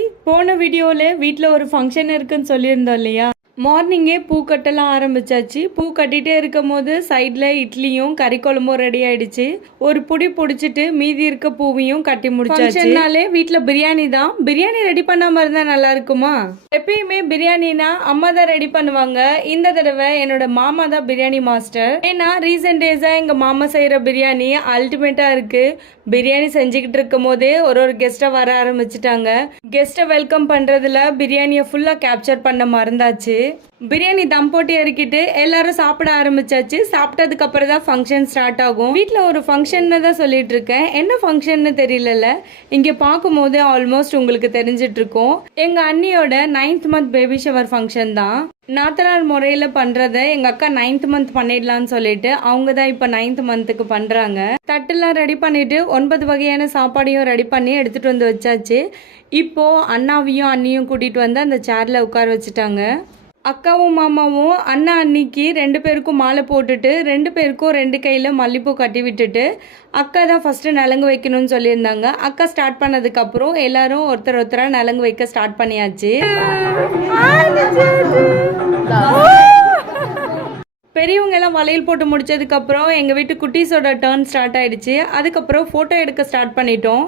Hi, போன வீடியோவில் வீட்டில் ஒரு ஃபங்க்ஷன் இருக்குன்னு சொல்லியிருந்தோம் இல்லையா? மார்னிங்கே பூ கட்டலாம் ஆரம்பிச்சாச்சு. பூ கட்டிகிட்டே இருக்கும் போது சைடில் இட்லியும் கறி குழம்பும் ரெடி ஆயிடுச்சு. ஒரு புடி பிடிச்சிட்டு மீதி இருக்க பூவையும் கட்டி முடிச்சாச்சுனாலே வீட்டில் பிரியாணி தான். பிரியாணி ரெடி பண்ணாமல் இருந்தால் நல்லா இருக்குமா? எப்பயுமே பிரியாணினா அம்மா தான் ரெடி பண்ணுவாங்க. இந்த தடவை என்னோட மாமா தான் பிரியாணி மாஸ்டர். ஏன்னா ரீசெண்ட் டேஸாக எங்கள் மாமா செய்கிற பிரியாணி அல்டிமேட்டாக இருக்குது. பிரியாணி செஞ்சுக்கிட்டு இருக்கும் போதே ஒரு கெஸ்ட்டை வர ஆரம்பிச்சிட்டாங்க. கெஸ்ட்டை வெல்கம் பண்ணுறதுல பிரியாணியை ஃபுல்லாக கேப்சர் பண்ண மறந்தாச்சு. பிரியாணி தம் போட்டு இறக்கிட்டு எல்லாரும் சாப்பிட ஆரம்பிச்சாச்சு. சாப்பிட்டதுக்கு அப்புறம் தான் ஃபங்க்ஷன் ஸ்டார்ட் ஆகும். வீட்டில் ஒரு ஃபங்க்ஷன் தான் சொல்லிட்டு இருக்கேன். என்ன ஃபங்க்ஷன்னு தெரியல. இங்கே பார்க்கும்போது ஆல்மோஸ்ட் உங்களுக்கு தெரிஞ்சிட்டு இருக்கோம். எங்கள் அண்ணியோட 9th month baby shower function தான். நாத்தனார் முறையில் பண்ணுறத எங்கள் அக்கா 9th மந்த் பண்ணிடலான்னு சொல்லிட்டு அவங்க தான் இப்போ 9th மந்த்துக்கு பண்ணுறாங்க. தட்டெல்லாம் ரெடி பண்ணிட்டு 9 வகையான சாப்பாடையும் ரெடி பண்ணி எடுத்துகிட்டு வந்து வச்சாச்சு. இப்போது அண்ணாவையும் அண்ணியும் கூட்டிகிட்டு வந்து அந்த சேரில் உட்கார வச்சுட்டாங்க. அக்காவும் மாமாவும் அண்ணா அன்னிக்கு 2 பேருக்கும் மாலை போட்டுட்டு 2 பேருக்கும் 2 கையில் மல்லிப்பூ கட்டி விட்டுட்டு அக்கா தான் ஃபஸ்ட்டு நலங்கு வைக்கணும்னு சொல்லியிருந்தாங்க. அக்கா ஸ்டார்ட் பண்ணதுக்கப்புறம் எல்லாரும் ஒருத்தராக நலங்கு வைக்க ஸ்டார்ட் பண்ணியாச்சு. பெரியவங்க எல்லாம் வளையல் போட்டு முடிச்சதுக்கப்புறம் எங்கள் வீட்டு குட்டீஸோட டர்ன் ஸ்டார்ட் ஆயிடுச்சு. அதுக்கப்புறம் ஃபோட்டோ எடுக்க ஸ்டார்ட் பண்ணிட்டோம்.